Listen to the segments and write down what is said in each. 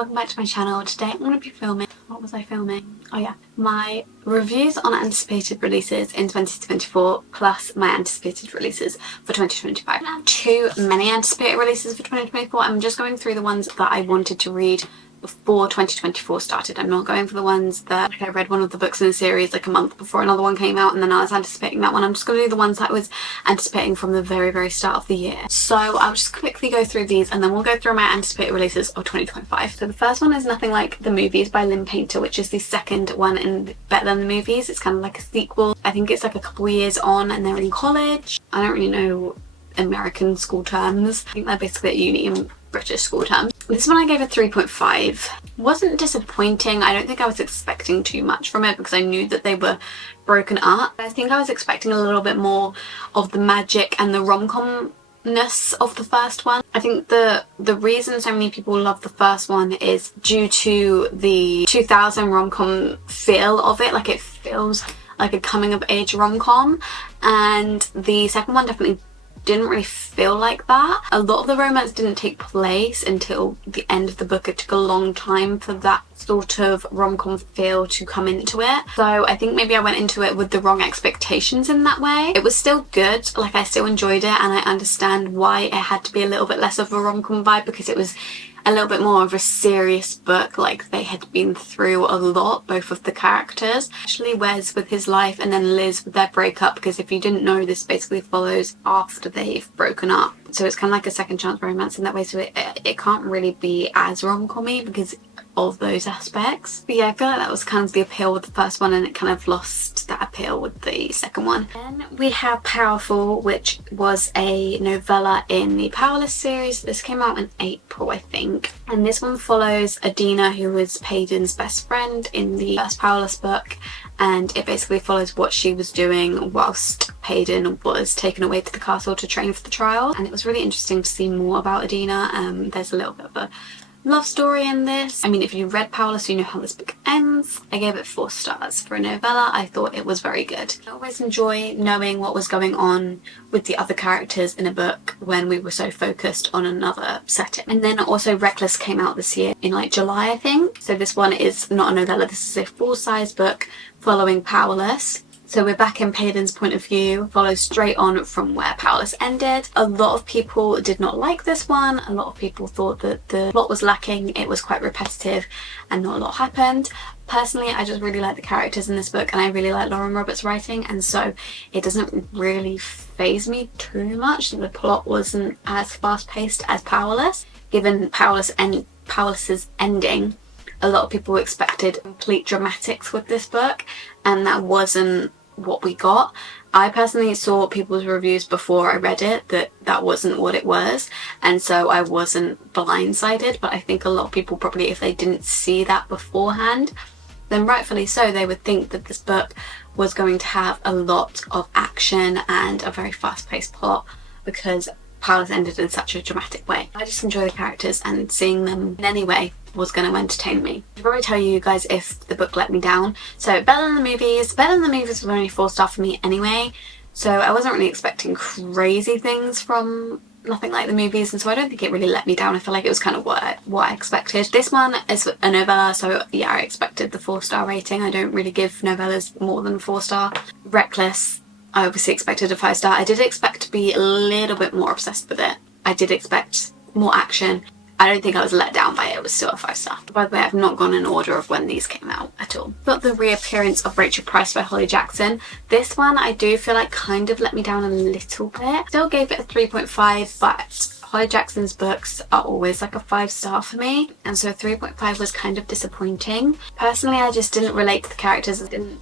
welcome back to my channel. Today I'm going to be filming, what was I filming? Oh yeah, my reviews on anticipated releases in 2024 plus my anticipated releases for 2025. I don't have too many anticipated releases for 2024. I'm just going through the ones that I wanted to read before 2024 started. I'm not going for the ones that, like, I read one of the books in the series like a month before another one came out and then I was anticipating that one. I'm just going to do the ones that I was anticipating from the very start of the year. So I'll just quickly go through these and then we'll go through my anticipated releases of 2025. So the first one is Nothing Like the Movies by Lynn Painter, which is the second one in Better Than the Movies. It's kind of like a sequel. I think it's like a couple years on and they're in college. I don't really know American school terms. I think they're basically at uni in British school terms. This one I gave a 3.5. Wasn't disappointing. I don't think I was expecting too much from it because I knew that they were broken up. I think I was expecting a little bit more of the magic and the rom-com-ness of the first one. I think the reason so many people love the first one is due to the 2000 rom-com feel of it. Like, it feels like a coming-of-age rom-com, and the second one definitely didn't really feel like that. A lot of the romance didn't take place until the end of the book. It took a long time for that sort of rom-com feel to come into it. So I think maybe I went into it with the wrong expectations in that way. It was still good, like I still enjoyed it, and I understand why it had to be a little bit less of a rom-com vibe because it was a little bit more of a serious book. Like, they had been through a lot, both of the characters, especially Wes with his life and then Liz with their breakup, because if you didn't know, this basically follows after they've broken up. So it's kind of like a second chance romance in that way, so it can't really be as rom-com-y because of those aspects. But yeah, I feel like that was kind of the appeal with the first one and it kind of lost that appeal with the second one. Then we have Powerful, which was a novella in the Powerless series. This came out in April, I think. And this one follows Adina, who was Payden's best friend in the first Powerless book, and it basically follows what she was doing whilst Payden was taken away to the castle to train for the trial. And it was really interesting to see more about Adina. There's a little bit of a love story in this. I mean, if you read Powerless, you know how this book ends. I gave it 4 stars. For a novella, I thought it was very good. I always enjoy knowing what was going on with the other characters in a book when we were so focused on another setting. And then also Reckless came out this year in like July, I think. So this one is not a novella, this is a full-size book following Powerless. So we're back in Payden's point of view, follows straight on from where Powerless ended. A lot of people did not like this one. A lot of people thought that the plot was lacking, it was quite repetitive and not a lot happened. Personally, I just really like the characters in this book and I really like Lauren Roberts' writing, and so it doesn't really faze me too much. The plot wasn't as fast-paced as Powerless. Given Powerless's ending, a lot of people expected complete dramatics with this book, and that wasn't what we got. I personally saw people's reviews before I read it that wasn't what it was, and so I wasn't blindsided, but I think a lot of people probably, if they didn't see that beforehand, then rightfully so, they would think that this book was going to have a lot of action and a very fast-paced plot because Powerless ended in such a dramatic way. I just enjoy the characters, and seeing them in any way was going to entertain me. I'll probably tell you guys if the book let me down. So Better Than the Movies. Better Than the Movies was only 4 stars for me anyway, so I wasn't really expecting crazy things from Nothing Like the Movies, and so I don't think it really let me down. I feel like it was kind of what I expected. This one is a novella, so yeah, I expected the 4-star rating. I don't really give novellas more than 4-star. Reckless, I obviously expected a 5-star. I did expect to be a little bit more obsessed with it. I did expect more action. I don't think I was let down by it. It was still a 5-star. By the way, I've not gone in order of when these came out at all. Got The Reappearance of Rachel Price by Holly Jackson. This one I do feel like kind of let me down a little bit. Still gave it a 3.5, but Holly Jackson's books are always like a 5-star for me, and so 3.5 was kind of disappointing. Personally, I just didn't relate to the characters. I didn't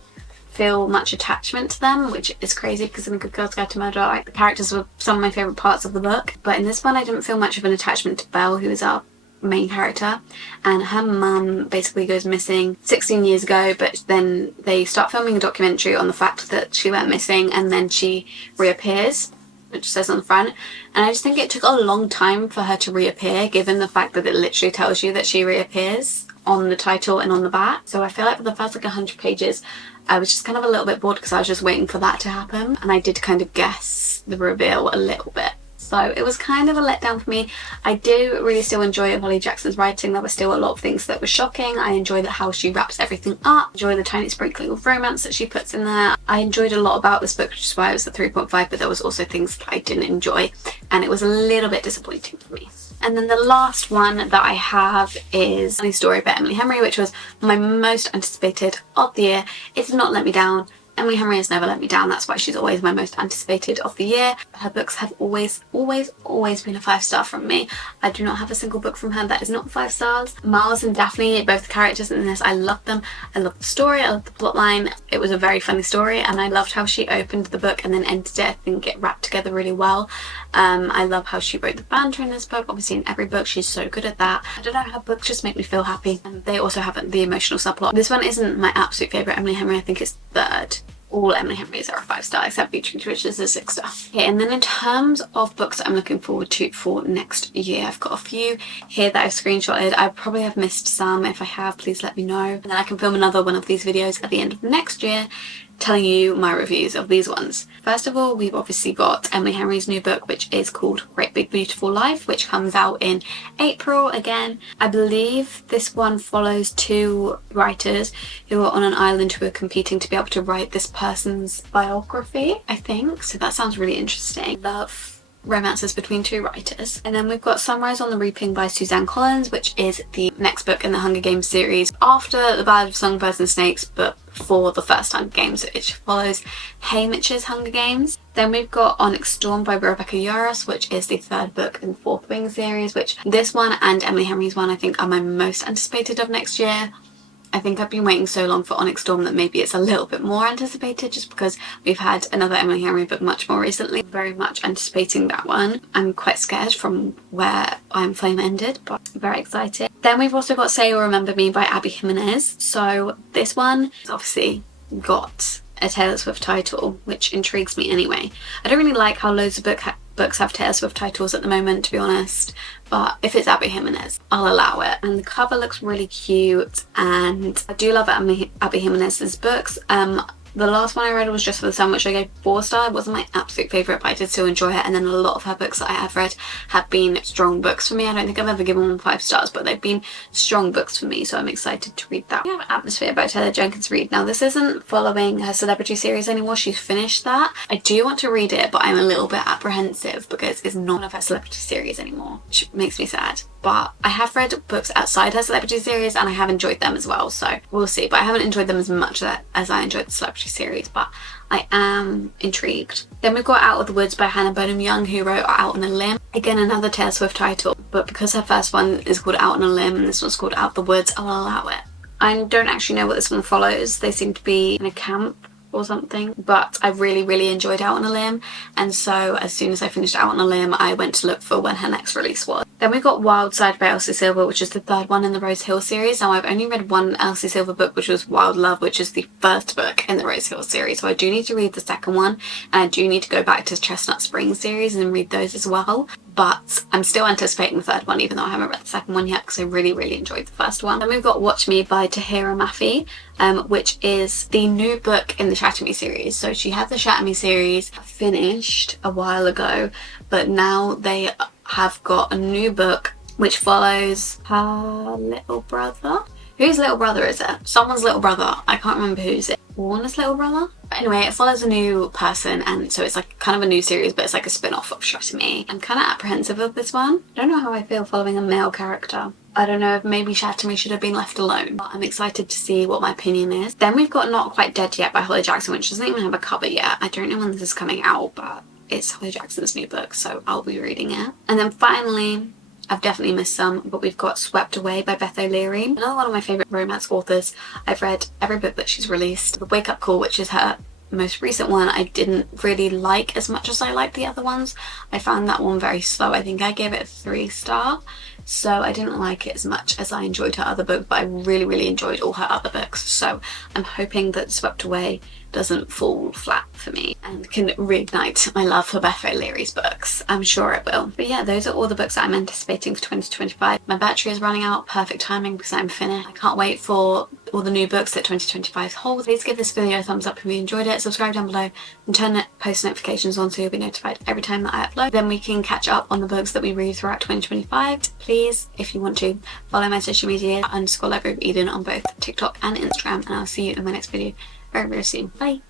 feel much attachment to them, which is crazy because in A Good Girl's Guide to Murder, like, the characters were some of my favourite parts of the book. But in this one I didn't feel much of an attachment to Belle, who is our main character, and her mum basically goes missing 16 years ago, but then they start filming a documentary on the fact that she went missing, and then she reappears, which says on the front, and I just think it took a long time for her to reappear, given the fact that it literally tells you that she reappears on the title and on the back. So I feel like for the first like 100 pages I was just kind of a little bit bored because I was just waiting for that to happen, and I did kind of guess the reveal a little bit. So it was kind of a letdown for me. I do really still enjoy Holly Jackson's writing. There were still a lot of things that were shocking. I enjoy how she wraps everything up. I enjoy the tiny sprinkling of romance that she puts in there. I enjoyed a lot about this book, which is why it was at 3.5, but there was also things that I didn't enjoy, and it was a little bit disappointing for me. And then the last one that I have is Funny Story by Emily Henry, which was my most anticipated of the year. It did not let me down. Emily Henry has never let me down. That's why she's always my most anticipated of the year. Her books have always been a 5-star from me. I do not have a single book from her that is not 5 stars. Miles and Daphne, both the characters in this, I loved them. I loved the story, I loved the plotline. It was a very funny story, and I loved how she opened the book and then ended it. I think it wrapped together really well. I love how she wrote the banter in this book. Obviously in every book she's so good at that. I don't know, her books just make me feel happy, and they also have the emotional subplot. This one isn't my absolute favourite Emily Henry. I think it's third. All Emily Henrys are a 5-star except Beatrix, which is a 6-star. Okay, and then in terms of books that I'm looking forward to for next year, I've got a few here that I've screenshotted. I probably have missed some. If I have, please let me know. And then I can film another one of these videos at the end of next year telling you my reviews of these ones. First of all, we've obviously got Emily Henry's new book, which is called Great Big Beautiful Life, which comes out in April again. I believe this one follows 2 writers who are on an island who are competing to be able to write this person's biography, I think. So that sounds really interesting. Love romances between 2 writers. And then we've got Sunrise on the Reaping by Suzanne Collins, which is the next book in the Hunger Games series after The Ballad of Songbirds and Snakes, but for the first Hunger Games, which follows Haymitch's Hunger Games. Then we've got Onyx Storm by Rebecca Yarros, which is the 3rd book in the Fourth Wing series, which this one and Emily Henry's one I think are my most anticipated of next year. I think I've been waiting so long for Onyx Storm that maybe it's a little bit more anticipated, just because we've had another Emily Henry book much more recently. Very much anticipating that one. I'm quite scared from where I'm Flame ended, but very excited. Then we've also got Say You'll Remember Me by Abby Jimenez. So this one has obviously got a Taylor Swift title, which intrigues me anyway. I don't really like how loads of books have Taylor Swift titles at the moment, to be honest, but if it's Abby Jimenez, I'll allow it. And the cover looks really cute, and I do love Abby Jimenez's books. The last one I read was Just for the Sun, which I gave 4-star. It wasn't my absolute favourite, but I did still enjoy it. And then a lot of her books that I have read have been strong books for me. I don't think I've ever given them 5 stars, but they've been strong books for me, so I'm excited to read that. We have Atmosphere by Taylor Jenkins Reid. Now this isn't following her celebrity series anymore, she's finished that. I do want to read it, but I'm a little bit apprehensive because it's not of her celebrity series anymore, which makes me sad. But I have read books outside her celebrity series and I have enjoyed them as well, so we'll see. But I haven't enjoyed them as much as I enjoyed the celebrity series, but I am intrigued. Then we've got Out of the Woods by Hannah Bonham Young, who wrote Out on a Limb. Again, another Taylor Swift title, but because her first one is called Out on a Limb and this one's called Out of the Woods, I'll allow it. I don't actually know what this one follows. They seem to be in a camp or something, but I really enjoyed Out on a Limb, and so as soon as I finished Out on a Limb I went to look for when her next release was. Then we've got Wild Side by Elsie Silver, which is the 3rd one in the Rose Hill series. Now I've only read one Elsie Silver book, which was Wild Love, which is the 1st book in the Rose Hill series, so I do need to read the 2nd one, and I do need to go back to Chestnut Springs series and read those as well. But I'm still anticipating the 3rd one, even though I haven't read the 2nd one yet, because I really enjoyed the 1st one. Then we've got Watch Me by Tahira Mafi, which is the new book in the Shatter Me series. So she had the Shatter Me series finished a while ago, but now they have got a new book which follows her little brother. Whose little brother is it? Someone's little brother. I can't remember whose it. Warner's little brother? But anyway, it follows a new person, and so it's like kind of a new series, but it's like a spin-off of Shatter Me. I'm kind of apprehensive of this one. I don't know how I feel following a male character. I don't know if maybe Shatter Me should have been left alone, but I'm excited to see what my opinion is. Then we've got Not Quite Dead Yet by Holly Jackson, which doesn't even have a cover yet. I don't know when this is coming out, but it's Holly Jackson's new book, so I'll be reading it. And then finally, I've definitely missed some, but we've got Swept Away by Beth O'Leary. Another one of my favourite romance authors. I've read every book that she's released. The Wake Up Call, which is her most recent one, I didn't really like as much as I liked the other ones. I found that one very slow. I think I gave it a 3-star. So I didn't like it as much as I enjoyed her other book, but I really enjoyed all her other books. So I'm hoping that Swept Away doesn't fall flat for me and can reignite my love for Beth O'Leary's books. I'm sure it will. But yeah, those are all the books that I'm anticipating for 2025. My battery is running out, perfect timing because I'm finished. I can't wait for all the new books that 2025 holds. Please give this video a thumbs up if you enjoyed it, subscribe down below and turn post notifications on so you'll be notified every time that I upload. Then we can catch up on the books that we read throughout 2025. Please, if you want to, follow my social media _Library of Eden on both TikTok and Instagram, and I'll see you in my next video very, very soon. Bye!